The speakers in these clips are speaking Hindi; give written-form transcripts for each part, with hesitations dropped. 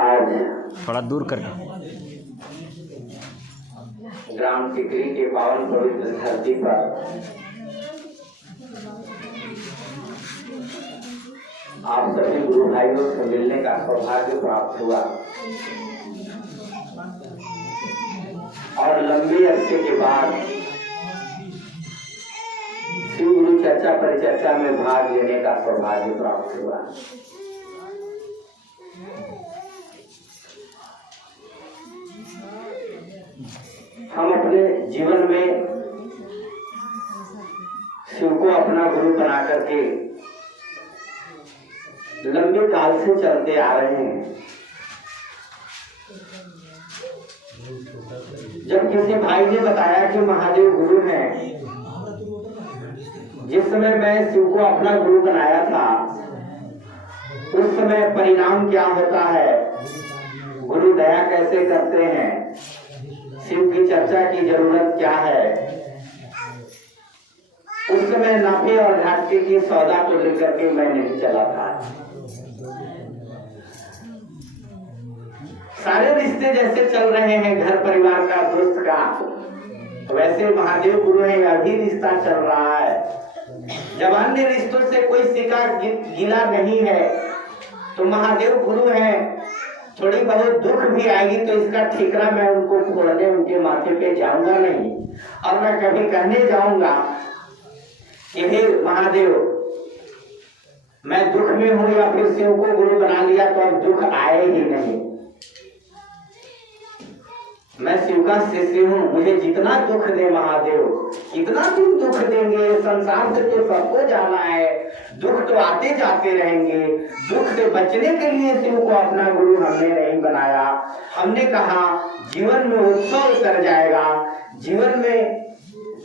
आज थोड़ा दूर करके ग्राम टिकरी के पावन पवित्र धरती पर आप सभी गुरु भाइयों से मिलने का सौभाग्य प्राप्त हुआ और लंबे अरसे के बाद शिव गुरु चर्चा परिचर्चा में भाग लेने का सौभाग्य प्राप्त हुआ। हम अपने जीवन में शिव को अपना गुरु बना करके लंबे काल से चलते आ रहे हैं। जब किसी भाई ने बताया कि महादेव गुरु हैं, जिस समय मैं शिव को अपना गुरु बनाया था उस समय परिणाम क्या होता है, गुरु दया कैसे करते हैं, शिव की चर्चा की जरूरत क्या है, उस समय नाफे और घाटे की सौदा को लेकर के मैं नहीं चला था। सारे रिश्ते जैसे चल रहे हैं घर परिवार का, दोस्त का, वैसे महादेव गुरु है अभी रिश्ता चल रहा है। जब अन्य रिश्तों से कोई सिका गिला नहीं है तो महादेव गुरु है, थोड़ी बहुत दुख भी आएगी तो इसका ठीकरा मैं उनको फोड़ने उनके माथे पे जाऊंगा नहीं, और मैं कभी कहने जाऊंगा कि हे महादेव मैं दुख में हूं या फिर शिव को गुरु बना लिया तो अब दुख आए ही नहीं। मैं शिव का शिष्य हूँ, मुझे जितना दुख दे महादेव, कितना तुम दुख देंगे, संसार से तो सबको जाना है, दुख तो आते जाते रहेंगे। दुख से बचने के लिए शिव को अपना गुरु हमने नहीं बनाया। हमने कहा जीवन में उत्सव उतर जाएगा, जीवन में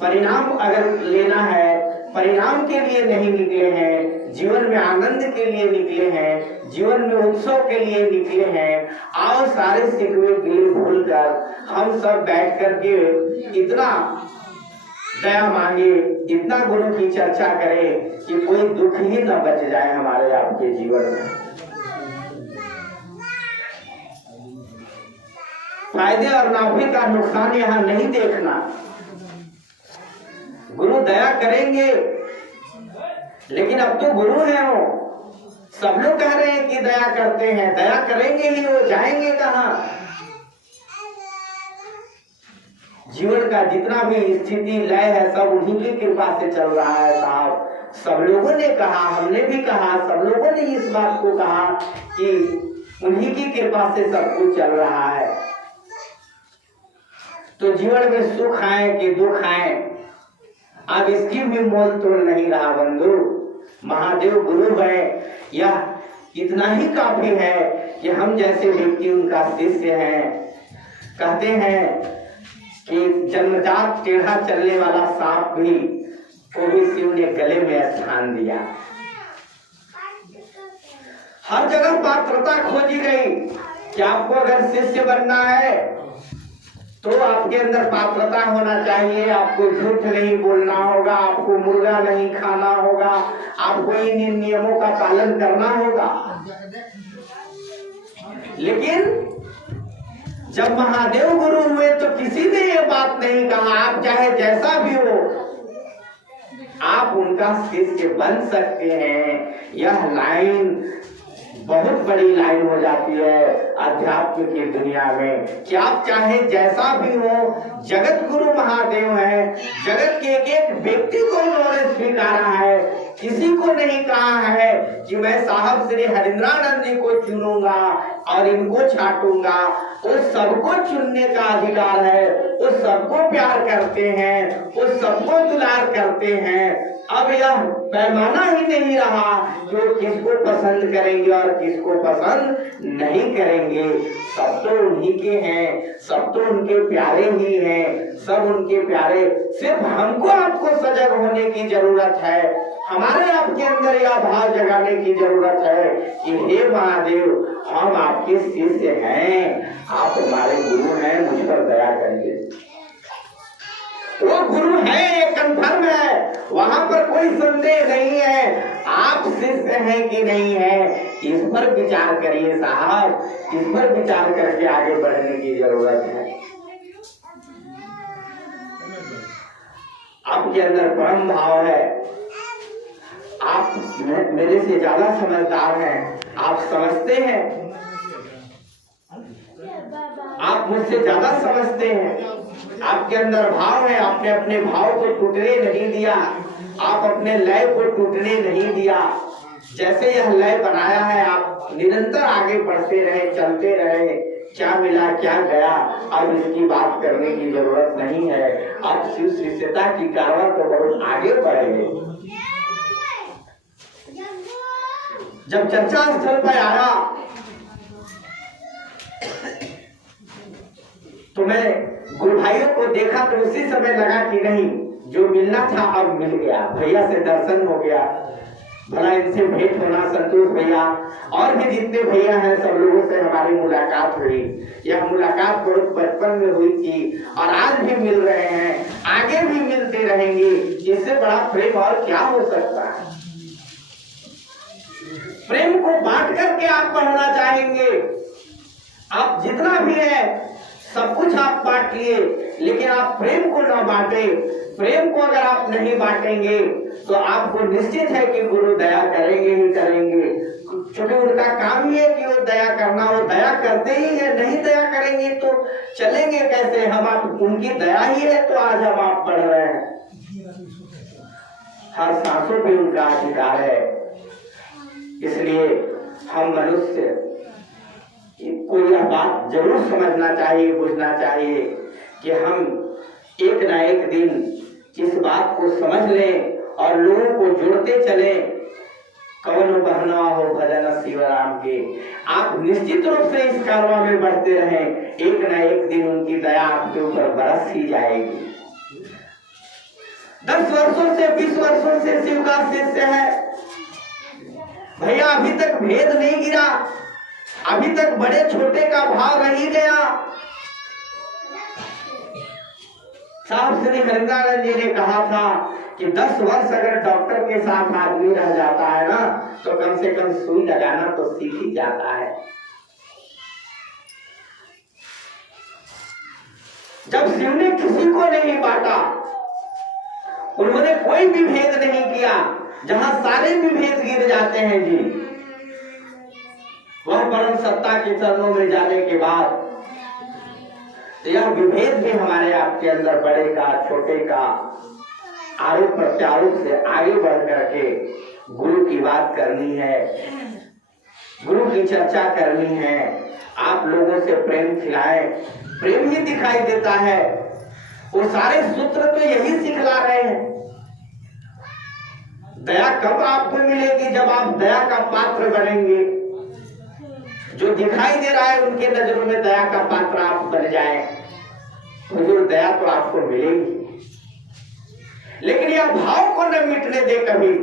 परिणाम अगर लेना है, परिणाम के लिए नहीं निकले हैं, जीवन में आनंद के लिए निकले हैं, जीवन में उत्सव के लिए निकले हैं। आओ सारे सिकवे गिले भूल कर हम सब बैठ करके इतना दया मांगे, इतना गुरु की चर्चा करें कि कोई दुख ही न बच जाए हमारे आपके जीवन में। फायदे और नाफे का नुकसान यहाँ नहीं देखना। गुरु दया करेंगे, लेकिन अब तो गुरु है वो, सब लोग कह रहे हैं कि दया करते हैं, दया करेंगे ही, वो जाएंगे कहाँ? जीवन का जितना भी स्थिति लय है सब उन्हीं की कृपा से चल रहा है साहब। सब लोगों ने कहा, हमने भी कहा, सब लोगों ने इस बात को कहा कि उन्हीं की कृपा से सब कुछ चल रहा है। तो जीवन में सुख आए कि दुख आए, अब इसकी भी मोल तोड़ नहीं रहा बंधु। महादेव गुरु है, यह इतना ही काफी है कि हम जैसे व्यक्ति उनका शिष्य हैं। कहते हैं कि जन्मजात टेढ़ा चलने वाला सांप भी को भी शिव ने गले में स्थान दिया। हर जगह पात्रता खोजी गई कि आपको अगर शिष्य बनना है तो आपके अंदर पात्रता होना चाहिए, आपको झूठ नहीं बोलना होगा, आपको मुर्गा नहीं खाना होगा, आपको इन नियमों का पालन करना होगा। लेकिन जब महादेव गुरु हुए तो किसी ने ये बात नहीं कहा आप चाहे जैसा भी हो आप उनका शिष्य बन सकते हैं। यह लाइन बहुत बड़ी लाइन हो जाती है अध्यात्म की दुनिया में कि आप चाहे जैसा भी हो, जगत गुरु महादेव है, जगत के एक एक व्यक्ति को उन्होंने स्वीकारा है। किसी को नहीं कहा है कि मैं साहब श्री हरिंद्रानंद जी को चुनूंगा और इनको छाटूंगा। वो सबको चुनने का अधिकार है, वो सबको प्यार करते हैं, वो सबको दुलार करते हैं। अब यह पैमाना ही नहीं रहा कि वो किसको पसंद करेंगे और किसको पसंद नहीं करेंगे। सब तो उन्हीं के हैं, सब तो उनके प्यारे ही हैं, सब उनके प्यारे। सिर्फ हमको आपको सजग होने की जरूरत है, हमारे आपके अंदर यह भाव जगाने की जरूरत है कि हे महादेव हम आपके शिष्य हैं, आप हमारे गुरु हैं, मुझ पर दया करिए। वो गुरु है, ये कंफर्म है, वहां पर कोई संदेह नहीं है। आप शिष्य हैं कि नहीं है, इस पर विचार करिए साहब, इस पर विचार करके आगे बढ़ने की जरूरत है। आपके अंदर परम भाव है, आप मेरे से ज्यादा समझदार हैं, आप समझते हैं, आप मुझसे ज्यादा समझते हैं, आपके अंदर भाव है, आपने अपने भाव को टूटने नहीं दिया, आप अपने लय को टूटने नहीं दिया। जैसे यह लय बनाया है, आप निरंतर आगे बढ़ते रहे, चलते रहे। क्या मिला क्या गया, अब इसकी बात करने की जरूरत नहीं है। अब शिव शिष्यता की कारवां तो बहुत आगे बढ़ेंगे। जब चर्चा स्थल पर आया तो मैं गुरु भाइयों को देखा तो उसी समय लगा कि नहीं, जो मिलना था अब मिल गया, भैया से दर्शन हो गया, भला इनसे भेंट होना, संतोष भैया और भी जितने भैया हैं सब लोगों से हमारी मुलाकात हुई। यह मुलाकात बहुत बचपन में हुई थी और आज भी मिल रहे हैं, आगे भी मिलते रहेंगे। इससे बड़ा प्रेम और क्या हो सकता है। प्रेम को बांट करके आप बढ़ना चाहेंगे, आप जितना भी है सब कुछ आप बांट लिए, लेकिन आप प्रेम को न बांटे। प्रेम को अगर आप नहीं बांटेंगे तो आपको निश्चित है कि गुरु दया करेंगे ही करेंगे, क्योंकि उनका काम ही है कि वो दया करना, वो दया करते ही है। नहीं दया करेंगे तो चलेंगे कैसे हम, आप उनकी दया ही है तो आज हम आप बढ़ रहे हैं। हर सांसों पे उनका अधिकार है। इसलिए हम मनुष्य को यह बात जरूर समझना चाहिए, बुझना चाहिए कि हम एक ना एक दिन इस बात को समझ लें और लोगों को जोड़ते चले। कवन बहना हो भजन शिव राम के, आप निश्चित रूप से इस कारवां में बढ़ते रहें, एक ना एक दिन उनकी दया आपके ऊपर बरस ही जाएगी। 10 वर्षों से 20 वर्षों से शिव का शिष्य है भैया, अभी तक भेद नहीं गिरा, अभी तक बड़े छोटे का भाव नहीं गया। साहब श्री हरिनारायण जी ने कहा था कि 10 वर्ष अगर डॉक्टर के साथ आदमी रह जाता है ना, तो कम से कम सुई लगाना तो सीख ही जाता है। जब शिव ने किसी को नहीं बांटा, उन्होंने कोई भी भेद नहीं किया, जहां सारे विभेद गिर जाते हैं जी, वह परम सत्ता के चरणों में जाने के बाद यह विभेद भी हमारे आपके अंदर बड़े का छोटे का आरोप प्रत्यारोप से आगे बढ़ करके गुरु की बात करनी है, गुरु की चर्चा करनी है। आप लोगों से प्रेम खिलाएं, प्रेम ही दिखाई देता है। वो सारे सूत्र तो यही सिखला रहे हैं। दया कब आपको मिलेगी, जब आप दया का पात्र बनेंगे। जो दिखाई दे रहा है उनके नजरों में दया का पात्र आप बन जाए तो जो दया तो आपको मिलेगी। लेकिन यह भाव को न मिटने दे कभी,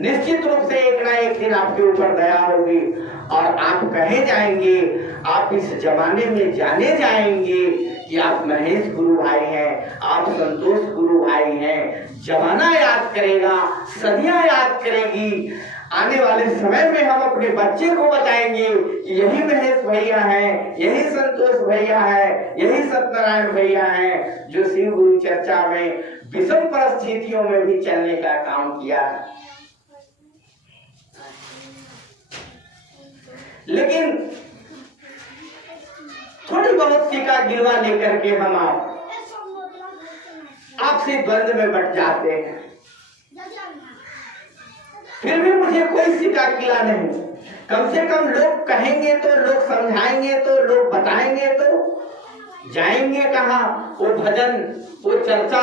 निश्चित रूप से एक ना एक दिन आपके ऊपर दया होगी और आप कहे जाएंगे, आप इस जमाने में जाने जाएंगे कि आप महेश गुरु भाई हैं, आप संतोष गुरु भाई हैं। जमाना याद करेगा, सदियां याद करेगी। आने वाले समय में हम अपने बच्चे को बताएंगे कि यही महेश भैया हैं, यही संतोष भैया है, यही सत्यनारायण भैया हैं, जो शिव गुरु चर्चा में विषम परिस्थितियों में भी चलने का काम किया है। लेकिन थोड़ी बहुत सिक्का गिलवा लेकर के हम आपसे द्वंद में बट जाते हैं। फिर भी मुझे कोई सिक्का गिला नहीं, कम से कम लोग कहेंगे तो, लोग समझाएंगे तो, लोग बताएंगे तो, जाएंगे कहाँ? वो भजन, वो चर्चा,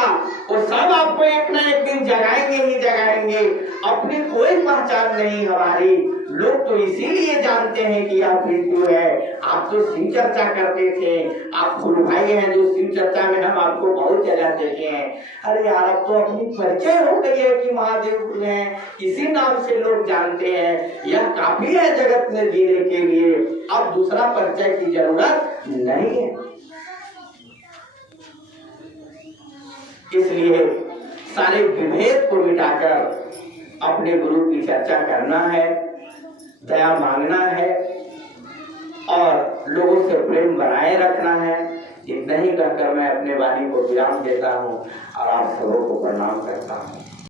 वो सब आपको एक ना एक दिन जगाएंगे ही जगाएंगे। अपनी कोई पहचान नहीं हमारी, लोग तो इसीलिए जानते हैं कि आप हिंदू है। आप तो शिव चर्चा करते थे, आप गुरु भाई हैं जो शिव चर्चा में हम आपको बहुत जगह देखे हैं। अरे यार, अब तो अपनी परिचय हो गई है कि महादेव हैं, इसी नाम से लोग जानते हैं। यह काफी है जगत में जीने के लिए, अब दूसरा परिचय की जरूरत नहीं है। इसलिए सारे विभेद को मिटाकर अपने गुरु की चर्चा करना है, दया मांगना है और लोगों से प्रेम बनाए रखना है। इतना ही कहकर मैं अपने वाणी को विराम देता हूँ और आप सबों को प्रणाम करता हूँ।